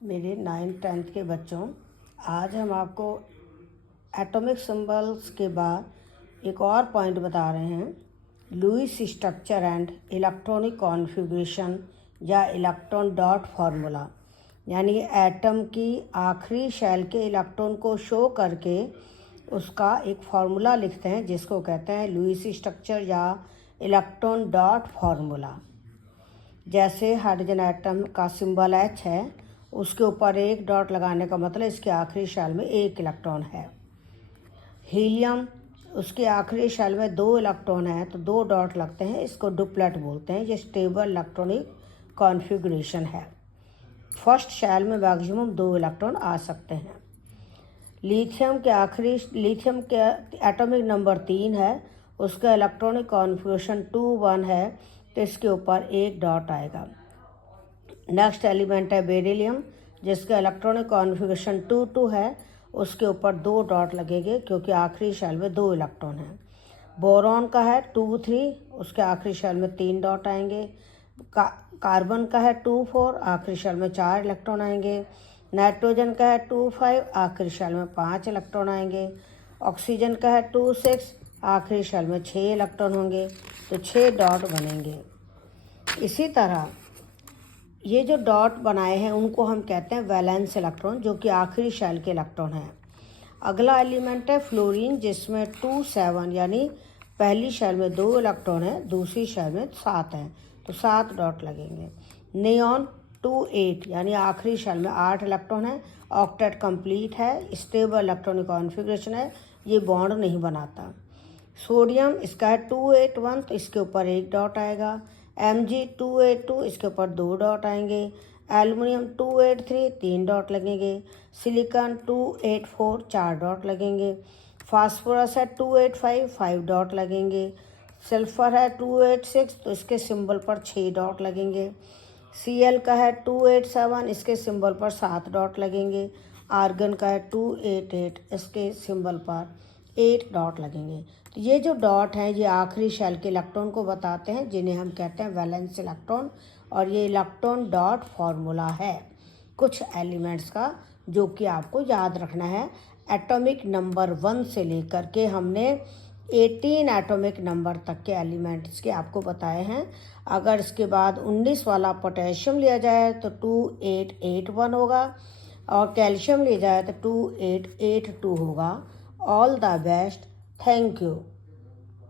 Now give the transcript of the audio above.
मेरे 9th-10th के बच्चों, आज हम आपको एटॉमिक सिंबल्स के बाद एक और पॉइंट बता रहे हैं, Lewis structure and electronic configuration या इलेक्ट्रॉन डॉट फार्मूला। यानी एटम की आखिरी शेल के इलेक्ट्रॉन को शो करके उसका एक फार्मूला लिखते हैं, जिसको कहते हैं लुईस स्ट्रक्चर या इलेक्ट्रॉन डॉट फार्मूला। जैसे हाइड्रोजन एटम का सिंबल H है, उसके ऊपर एक डॉट लगाने का मतलब इसके आखिरी शेल में एक इलेक्ट्रॉन है। हीलियम, उसके आखिरी शेल में 2 इलेक्ट्रॉन है तो 2 डॉट लगते हैं, इसको डुप्लेट बोलते हैं। ये स्टेबल इलेक्ट्रॉनिक कॉन्फ़िगरेशन है। फर्स्ट शेल में मैक्सिमम 2 इलेक्ट्रॉन आ सकते हैं। लिथियम के एटॉमिक नंबर 3 है, उसका इलेक्ट्रॉनिक कॉन्फ़िगरेशन 2-1 है तो इसके ऊपर एक डॉट आएगा। नेक्स्ट एलिमेंट है बेरिलियम, जिसका इलेक्ट्रॉनिक कॉन्फ़िगरेशन 2-2 है, उसके ऊपर 2 डॉट लगेंगे क्योंकि आखिरी शेल में 2 इलेक्ट्रॉन हैं। बोरॉन का है 2-3, उसके आखिरी शेल में 3 डॉट आएंगे। कार्बन का है 2-4, आखिरी शेल में 4 इलेक्ट्रॉन आएंगे। नाइट्रोजन का है 2-5, आखिरी शेल में 5 इलेक्ट्रॉन आएंगे। ऑक्सीजन का है 2-6, आखिरी शेल में 6 इलेक्ट्रॉन होंगे तो 6 डॉट बनेंगे। इसी तरह ये जो डॉट बनाए हैं उनको हम कहते हैं वैलेंस इलेक्ट्रॉन, जो कि आखिरी शेल के इलेक्ट्रॉन हैं। अगला एलिमेंट है फ्लोरीन, जिसमें 2-7 यानी पहली शेल में 2 इलेक्ट्रॉन है, दूसरी शेल में 7 हैं तो 7 डॉट लगेंगे। नियॉन 2-8 यानी आखिरी शेल में 8 इलेक्ट्रॉन है, ऑक्टेट कंप्लीट है, स्टेबल इलेक्ट्रॉनिक कॉन्फ़िगरेशन है, ये बॉन्ड नहीं बनाता। सोडियम, इसका है 2-8-1 तो इसके ऊपर एक डॉट आएगा। Mg2-8-2, इसके ऊपर 2 डॉट आएंगे। एल्युमिनियम 2-8-3, 3 डॉट लगेंगे। सिलिकॉन 2-8-4, 4 डॉट लगेंगे। फास्फोरस है 2-8-5, 5 डॉट लगेंगे। सल्फर है 2-8-6 तो इसके सिंबल पर 6 डॉट लगेंगे। Cl का है 2-8-7, इसके सिंबल पर 7 डॉट लगेंगे। आर्गन का है 2-8-8, इसके सिंबल पर 8 डॉट लगेंगे। तो ये जो डॉट हैं ये आखिरी शेल के इलेक्ट्रॉन को बताते हैं, जिन्हें हम कहते हैं वैलेंस इलेक्ट्रॉन, और ये इलेक्ट्रॉन डॉट फार्मूला है कुछ एलिमेंट्स का, जो कि आपको याद रखना है। एटॉमिक नंबर 1 से लेकर के हमने 18 एटॉमिक नंबर तक के एलिमेंट्स के आपको बताए हैं। अगर इसके बाद 19 वाला पोटेशियम लिया जाए तो 2881 होगा, और कैल्शियम लिया जाए तो 2882 होगा। All the best, thank you.